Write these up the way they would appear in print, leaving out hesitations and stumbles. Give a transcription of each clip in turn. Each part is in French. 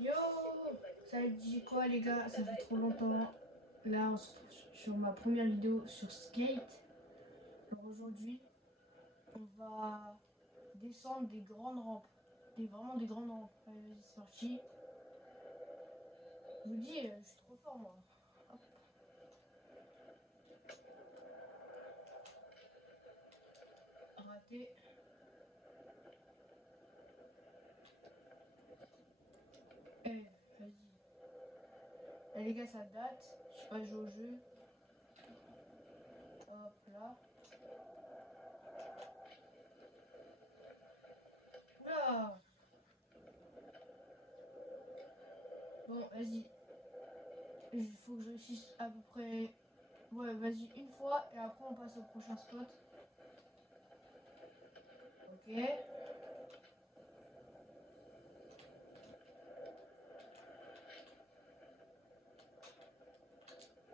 Yo, ça dit quoi les gars? Ça fait trop longtemps. Là, on se retrouve sur ma première vidéo sur Skate. Alors aujourd'hui, on va descendre des grandes rampes. Vraiment des grandes rampes. Allez, vas-y, c'est parti. Je vous dis, je suis trop fort moi. Hop. Raté. Eh, vas-y. Eh, les gars, ça date. Je sais pas jouer au jeu. Hop là. Oula. Bon, vas-y. Il faut que je réussisse à peu près. Ouais, vas-y, une fois et après on passe au prochain spot. Ok.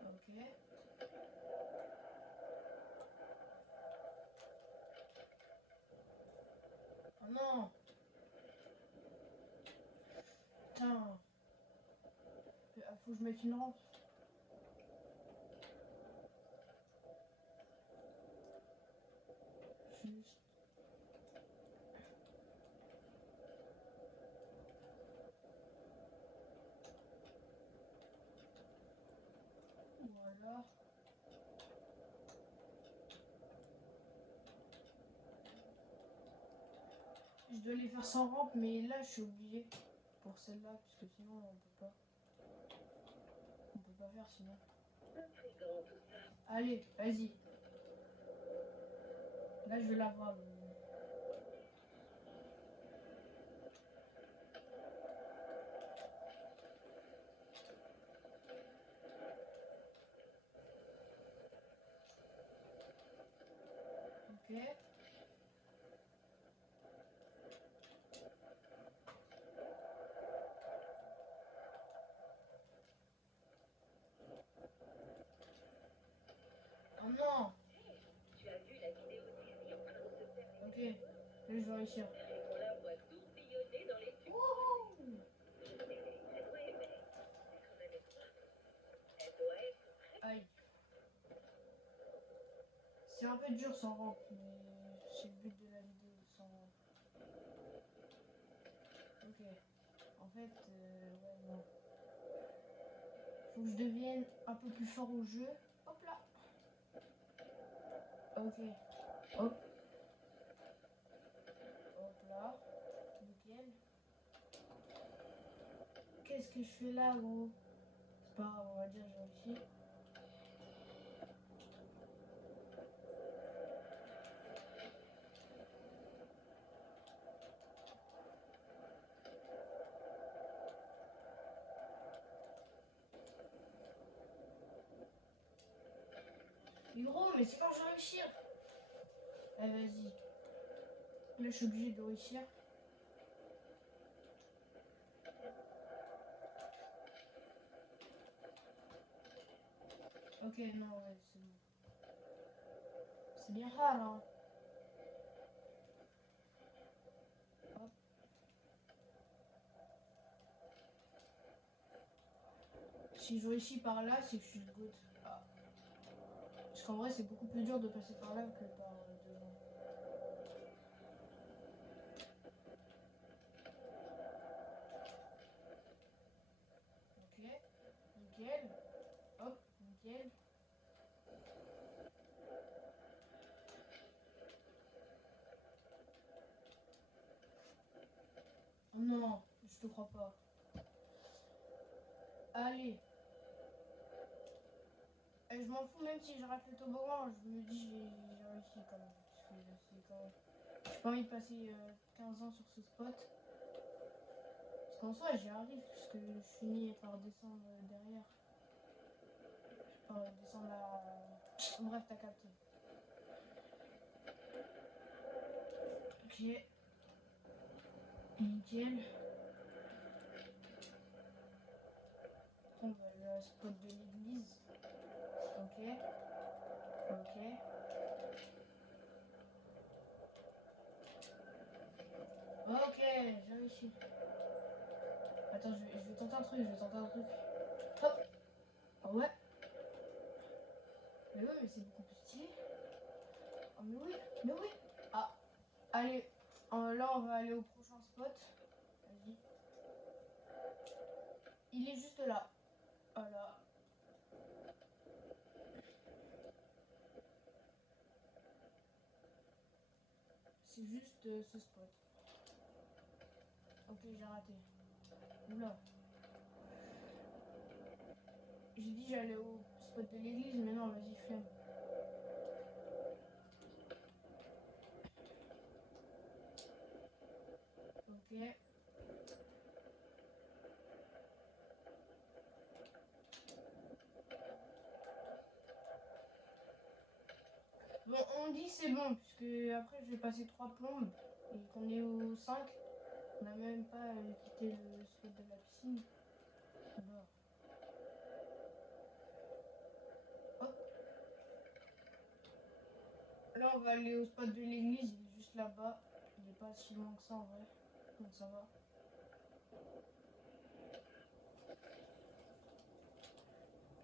Ok. Oh non. Putain. Faut que je mette une rampe. Juste. Voilà. Je dois les faire sans rampe, mais là je suis obligé pour celle-là, parce que sinon on peut pas. On peut pas faire sinon. Allez, vas-y. Là je vais l'avoir. Ok. Oh non. Tu as vu la vidéo Disney en train de se faire Ok. Là je vais réussir. on la voit tourbillonner dans les tubes. Wouhou. Elle doit aimer. C'est quand même étrange. Elle doit être très... Aïe. C'est un peu dur sans rampe, mais c'est le but de la vidéo sans rampe. Ok. En fait, ouais, non. Faut que je devienne un peu plus fort au jeu. Hop là. Ok. Hop. Hop là. Nickel. Qu'est-ce que je fais là, gros? C'est pas grave, on va dire j'ai réussi. Mais gros, mais c'est quand je vais réussir. Allez, vas-y. Là, je suis obligé de réussir. Ok, non, ouais, c'est bon. C'est bien rare, hein. Hop. Si je réussis par là, c'est que je suis le goût. Ah. Parce qu'en vrai, c'est beaucoup plus dur de passer par là que par devant. Ok. Nickel. Hop, nickel. Oh non, je te crois pas. Allez. Et je m'en fous, même si je rate le toboggan, je me dis j'ai réussi quand même. Parce que c'est quand même... J'ai pas envie de passer 15 ans sur ce spot. Parce qu'en soi, j'y arrive, puisque je finis par descendre derrière. Par descendre à... Bref, t'as capté. Ok. Nickel. On va le spot de l'église. Ok. Ok. Ok, j'ai réussi. Attends, je vais tenter un truc, Hop. Ah ouais. Mais oui, mais c'est beaucoup plus stylé. Oh mais oui, mais oui. Ah, allez. Là, on va aller au prochain spot. Vas-y. Il est juste là. Voilà. C'est juste ce spot. Ok, j'ai raté. Oula. J'ai dit j'allais au spot de l'église, mais non, vas-y, flemme. Ok. Bon, on dit c'est bon, puisque après je vais passer 3 plombes et qu'on est au 5. On n'a même pas quitté le spot de la piscine. Bon. Hop. Là, on va aller au spot de l'église, il est juste là-bas. Il n'est pas si loin que ça en vrai. Donc ça va.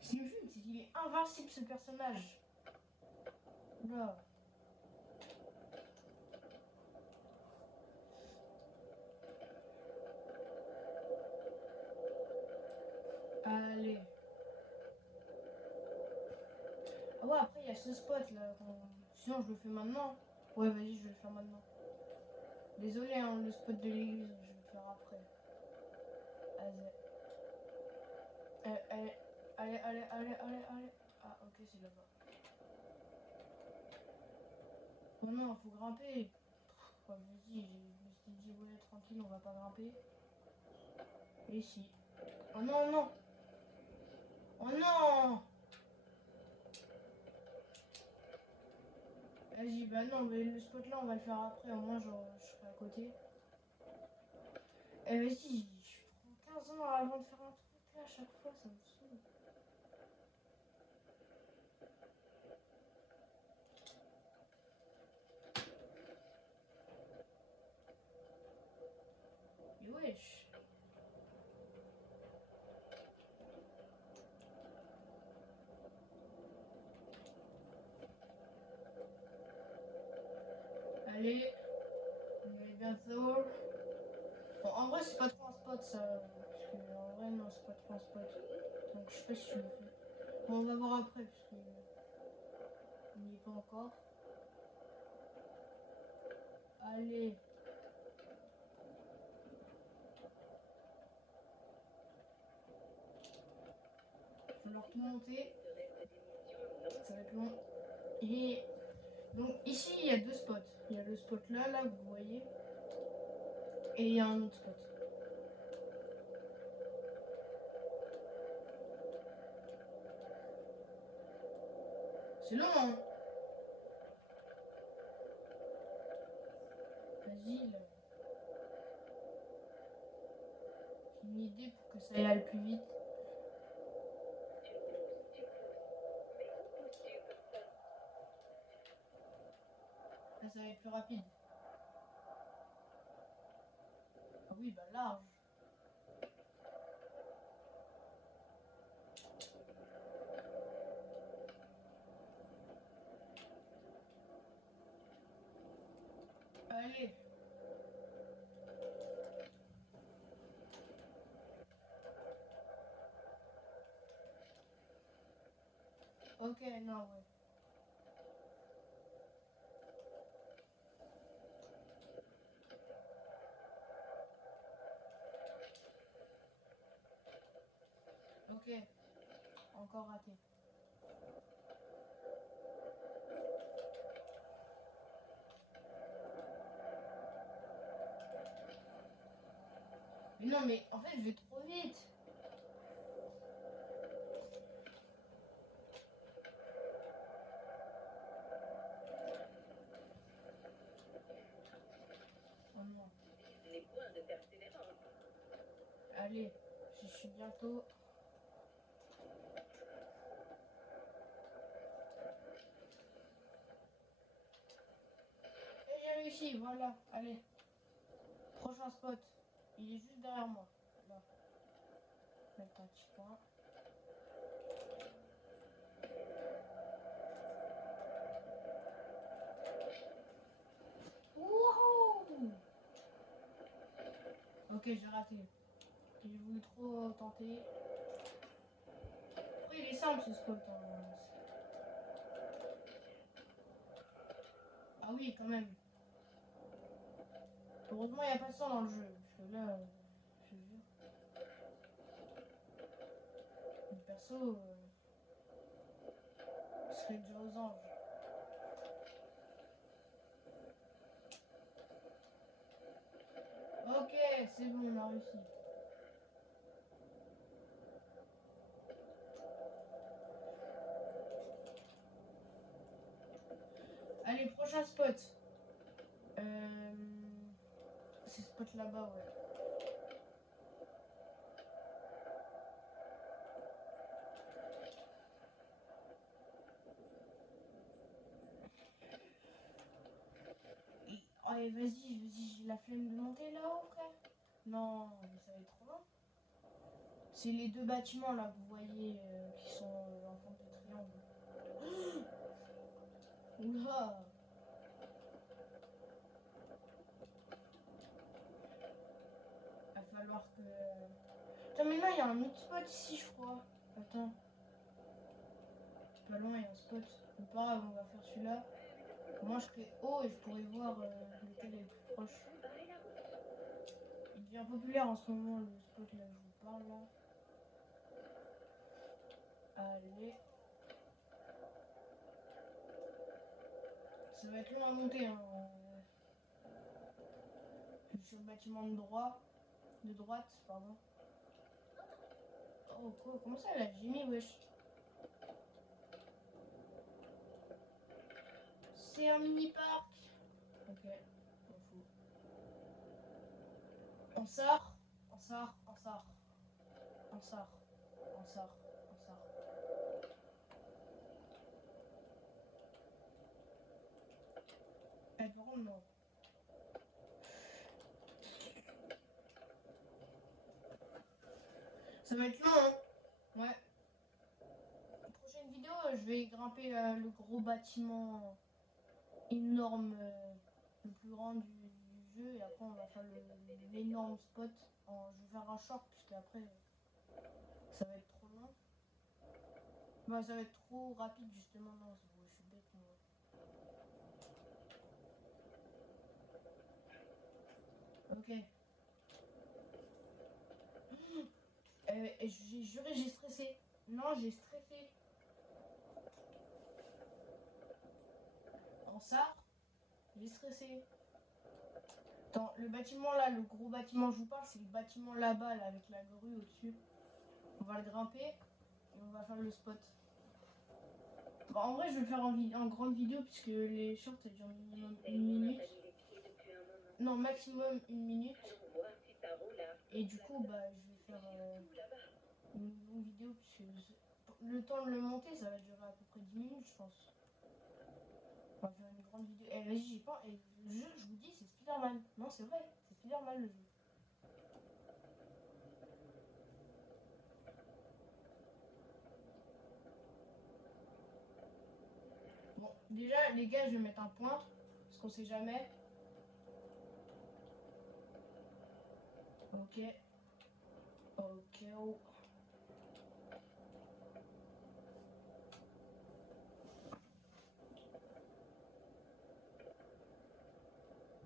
Ce qui me fume, c'est qu'il est invincible ce personnage. Là. Allez. Ah ouais, après il y a ce spot là. Sinon, je le fais maintenant. Ouais, vas-y, je vais le faire maintenant. Désolé, hein, le spot de l'église, je vais le faire après. Vas-y. Allez. Ah, ok, c'est là-bas. Oh non, faut grimper. Oh, vas-y, je me suis dit, ouais, tranquille, on va pas grimper. Et si. Oh non, non. Oh non. Vas-y, bah non, mais le spot là, on va le faire après. Au moins, je serai à côté. Eh, vas-y, je prends 15 ans avant de faire un truc là à chaque fois, ça me saoule. Mais wesh. Allez, on est bientôt. Bon, en vrai, c'est pas trop un spot ça. Parce que en vrai, non, c'est pas trop un spot. Donc, je sais pas si je le fais. Bon, on va voir après, parce que il n'y est pas encore. Allez. Il va falloir tout monter. Ça va être long. Et donc, ici, il y a deux spots. Il y a le spot là, que vous voyez. Et il y a un autre spot. C'est long, hein. Vas-y, là. J'ai une idée pour que ça aille plus vite. Là, ça va être plus rapide. Ah oui, bah large. Allez. Ok, non, ouais. Ok. Encore raté. Mais non, mais en fait, je vais trop vite. Oh non. Les points de persévérance. Allez, j'y suis bientôt. Et j'ai réussi, voilà. Allez. Prochain spot. Il est juste derrière moi. Là. mettre un petit point. Wouhou! Ok, j'ai raté. J'ai voulu trop tenter. Après, il est simple ce spot. Hein. Ah oui, quand même. Heureusement, il n'y a pas de sang dans le jeu. Parce que là, je te jure. Le perso serait déjà aux anges. Ok, c'est bon, on a réussi. Allez, prochain spot. C'est spot là-bas, ouais. Allez, vas-y, j'ai la flemme de monter là-haut, frère. Non, mais ça va être trop long. C'est les deux bâtiments là que vous voyez qui sont en forme de triangle. Oula! Va falloir que. Attends, mais là il y a un autre spot ici, je crois. Attends. Pas loin, il y a un spot. Mais pas grave, on va faire celui-là. Moi je serai haut et je pourrais voir lequel est le plus proche. Il devient populaire en ce moment le spot là que je vous parle là. Allez. Ça va être long à monter. Hein. Je suis sur le bâtiment de droite, pardon. Oh quoi, comment ça là? J'ai mis wesh. C'est un mini parc. Ok, on fout. On sort, on sort, on sort. On sort, on sort, on sort. Eh, par contre, non. Ça va être long, hein. Ouais. Prochaine vidéo, je vais grimper le gros bâtiment énorme, le plus grand du jeu. Et après, on va faire l'énorme spot. Je vais faire un short, puisque après, ça va être trop long. Bah, ça va être trop rapide, justement. Non, je suis bête, moi. Ok. J'ai juré, j'ai stressé. Non, j'ai stressé. En sort, j'ai stressé. Attends, le bâtiment là, le gros bâtiment que je vous parle, c'est le bâtiment là-bas, là, avec la grue au-dessus. On va le grimper et on va faire le spot. Bon, en vrai, je vais le faire en grande vidéo puisque les shorts ça dure minimum 1 minute. Non, maximum 1 minute. Et du coup, bah, je vais faire une longue vidéo puisque le temps de le monter, ça va durer à peu près 10 minutes, je pense. On va faire une grande vidéo. Eh, vas-y, j'ai pas. Et le jeu, je vous dis, c'est Spider-Man. Non, c'est vrai, c'est Spider-Man le jeu. Bon, déjà, les gars, je vais mettre un point. Parce qu'on sait jamais. Ok. Ok. Oh.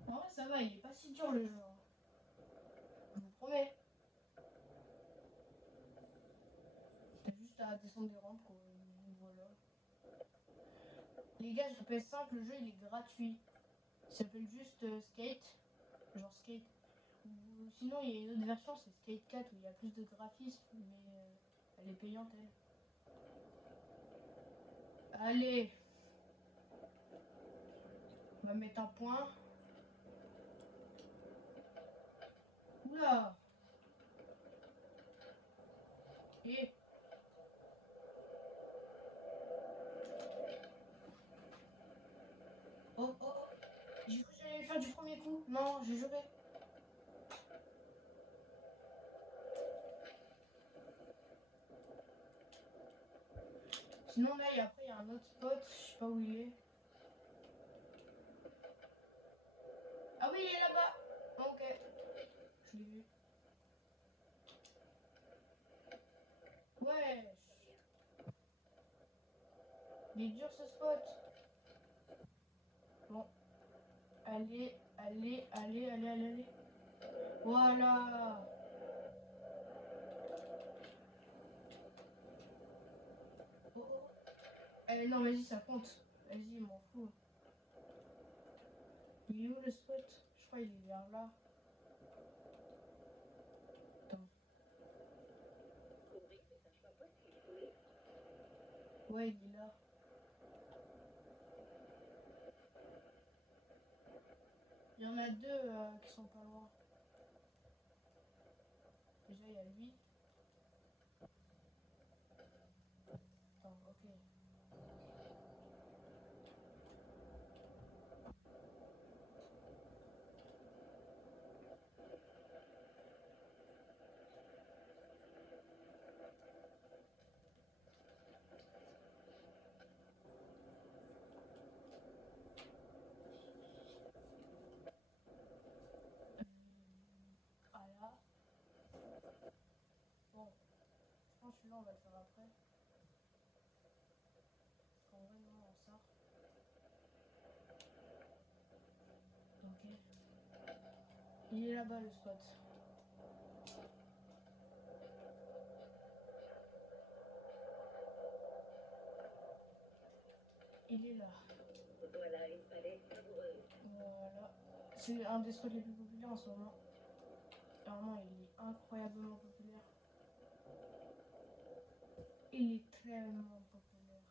En vrai, ça va, il est pas si dur le jeu. Hein. Je vous promets. T'as juste à descendre des rampes, quoi. Voilà. Les gars, je rappelle simple, le jeu il est gratuit. Il s'appelle juste Skate. Genre Skate. Ou sinon, il y a une autre version, c'est Skate 4 où il y a plus de graphisme, mais elle est payante, elle. Allez. On va mettre un point. Oula. Et. Oh, oh, oh. J'ai cru que j'allais le faire du premier coup. Non, j'ai juré. Sinon, là, après, il y a un autre spot. Je sais pas où il est. Ah oui, il est là-bas. Ok. Je l'ai vu. Ouais. Il est dur ce spot. Bon. Allez, allez, allez, allez, allez, allez. Voilà. Oh, oh. Eh, non, vas-y, ça compte. Vas-y, m'en fous. Il est où le spot? Je crois qu'il est vers là. Attends. Kubrick ne sache pas possible, oui. Ouais, il est là. Il y en a deux qui sont pas loin. Déjà, il y a lui. Attends, ok. Ah là. Bon, je pense que celui-là, on va le faire après. Parce qu'en vrai, non, on sort. Ok. Il est là-bas, le spot. Il est là. Voilà une palette savoureuse. Voilà. C'est un des spots les plus populaires en ce moment. Vraiment, il est incroyablement populaire. Il est tellement populaire.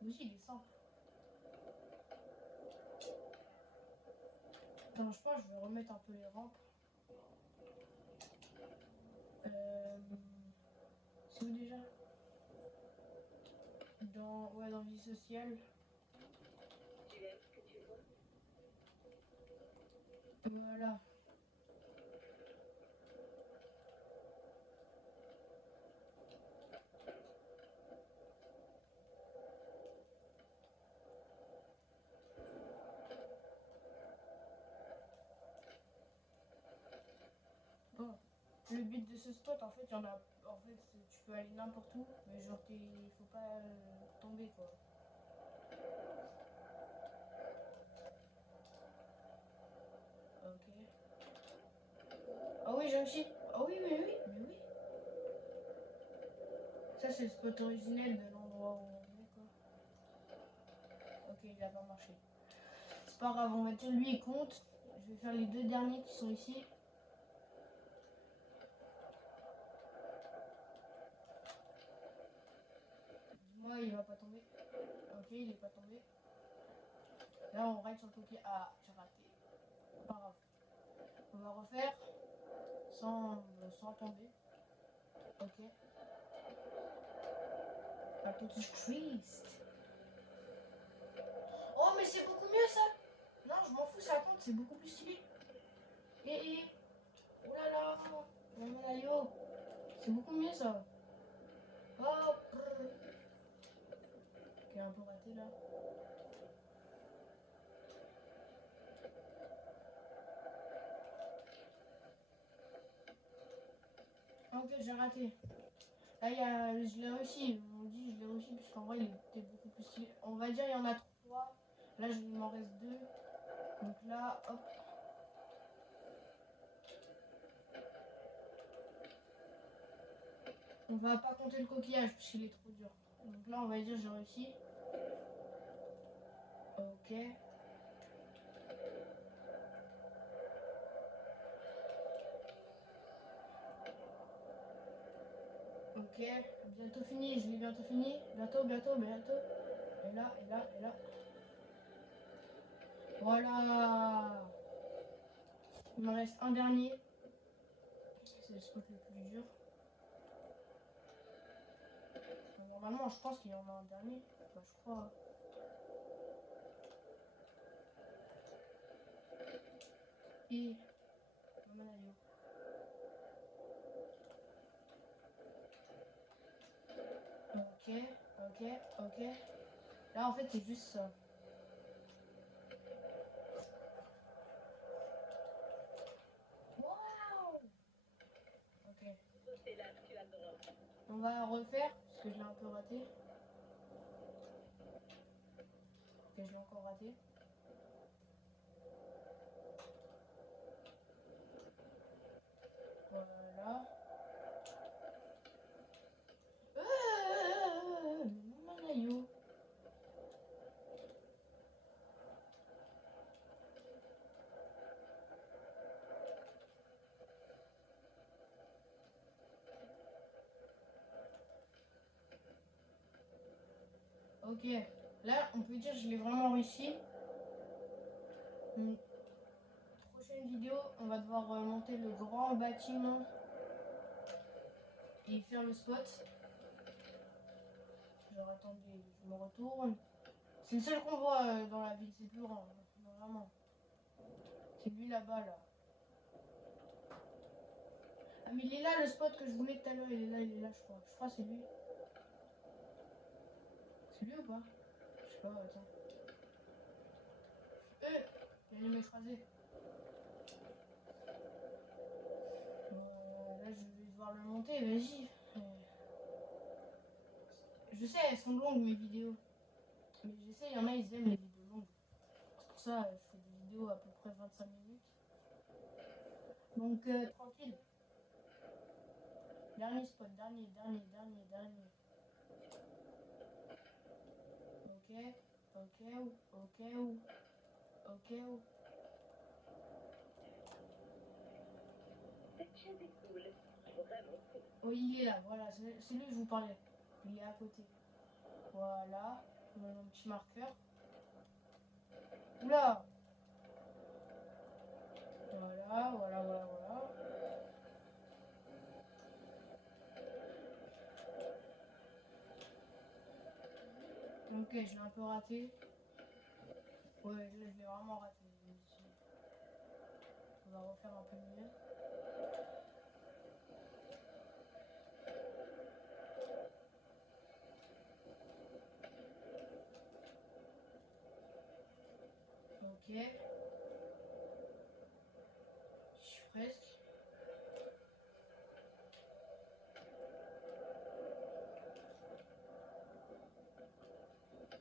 Mais aussi, il est simple. Attends, je pense que je vais remettre un peu les rampes. C'est où déjà? Ouais, dans vie sociale. Tu aimes ce que tu vois? Voilà. Bon. Le but de ce spot, en fait, il y en a. En fait, tu peux aller n'importe où, mais genre, faut pas tomber, quoi. Ok. Ah oui, j'ai aussi. Ah oui, mais oui, mais oui. Ça, c'est le spot originel de l'endroit où on est, quoi. Ok, il a pas marché. C'est pas grave, on va dire lui, il compte. Je vais faire les deux derniers qui sont ici. Dis-moi, il va pas tomber. Ok, il est pas tombé. Là, on règle sur le coquille. Ah, j'ai raté. Pas grave. On va refaire sans tomber. Ok. La petite twist. Oh, mais c'est beaucoup mieux ça. Non, je m'en fous, ça compte, c'est beaucoup plus stylé. Et oh là là. Maman Ayo. C'est beaucoup mieux ça. Hop. Ok, un peu raté là. Ok, j'ai raté. Là, je l'ai réussi. On dit je l'ai réussi puisqu'en vrai, il était beaucoup plus stylé. On va dire il y en a trois. Là, il m'en reste deux. Donc là, hop. On va pas compter le coquillage puisqu'il est trop dur. Donc là, on va dire j'ai réussi. Ok. Ok. Bientôt fini. Je l'ai bientôt fini. Bientôt, bientôt, bientôt. Et là, et là, et là. Voilà. Il me reste un dernier. C'est le spot le plus dur. Normalement, je pense qu'il y en a un dernier. Bah, je crois. Et Maman Ayo. ok. Là, en fait, c'est juste ça. Waouh! Ok. C'est là que tu as le droit. On va refaire, parce que je l'ai un peu raté. Ok, je l'ai encore raté. Voilà. Maman, ok, là on peut dire que je l'ai vraiment réussi. Prochaine vidéo, on va devoir monter le grand bâtiment et faire le spot. Alors attendez, je me retourne. C'est le seul qu'on voit dans la ville, c'est plus grand, non, vraiment. C'est lui là-bas là. Ah mais il est là le spot que je voulais tout à l'heure, il est là je crois. Je crois que c'est lui. C'est lui ou pas? Je sais pas, attends. Il allait m'écraser. Là je vais devoir le monter, vas-y. Je sais, elles sont longues mes vidéos. Mais je sais, il y en a, ils aiment les vidéos longues. C'est pour ça, je fais des vidéos à peu près 25 minutes. Donc, tranquille. Dernier spot, dernier. Ok. Cette chaise est cool. Vraiment cool. Oh, il est là, voilà, c'est lui que je vous parlais. Il est à côté. Voilà, mon petit marqueur. Oula! Voilà. Ok, je l'ai un peu raté. Ouais, là, je l'ai vraiment raté. On va refaire un peu mieux. Ok. Je suis presque.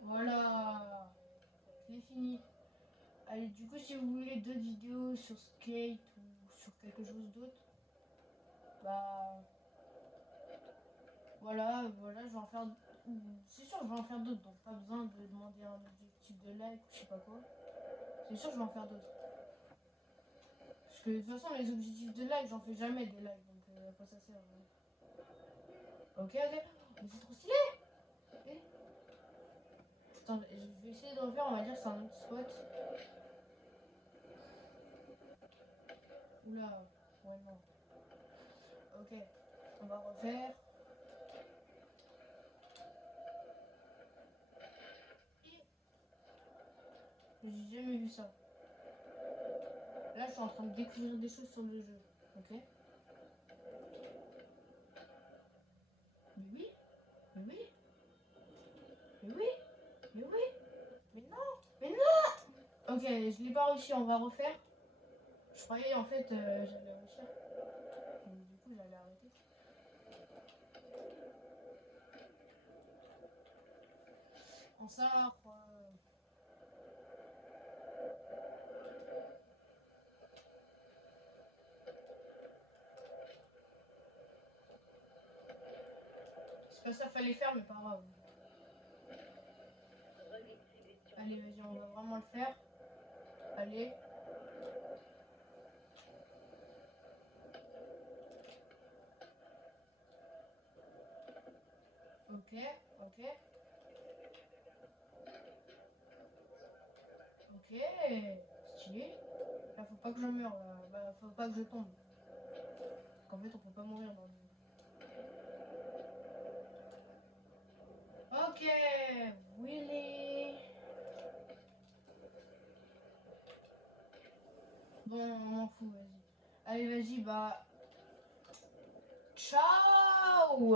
Voilà. Je l'ai fini. Allez, du coup, si vous voulez d'autres vidéos sur skate ou sur quelque chose d'autre, bah voilà, je vais en faire. C'est sûr, je vais en faire d'autres, donc pas besoin de demander un objectif de like ou je sais pas quoi. C'est sûr, je vais en faire d'autres. Parce que de toute façon, les objectifs de like, j'en fais jamais des likes, donc à quoi ça sert Ok, mais c'est trop stylé! Eh, attends, je vais essayer de refaire, on va dire que c'est un autre spot. Oula, ouais, non. Ok, on va refaire. J'ai jamais vu ça. Là, je suis en train de découvrir des choses sur le jeu. Ok? Mais oui? Mais oui? Mais oui? Mais oui? Mais non? Mais non! Ok, je l'ai pas réussi, on va refaire. Je croyais en fait j'allais réussir. Mais du coup, j'allais arrêter. En ça, c'est pas ça fallait faire, mais pas grave. Allez, vas-y, on va vraiment le faire. Allez. Ok. Stylé. Là, faut pas que je meure. Là. Bah, faut pas que je tombe. Parce qu'en fait, on peut pas mourir dans le jeu. Ok, Willy. Bon, on m'en fout, vas-y. Allez, vas-y, bah. Ciao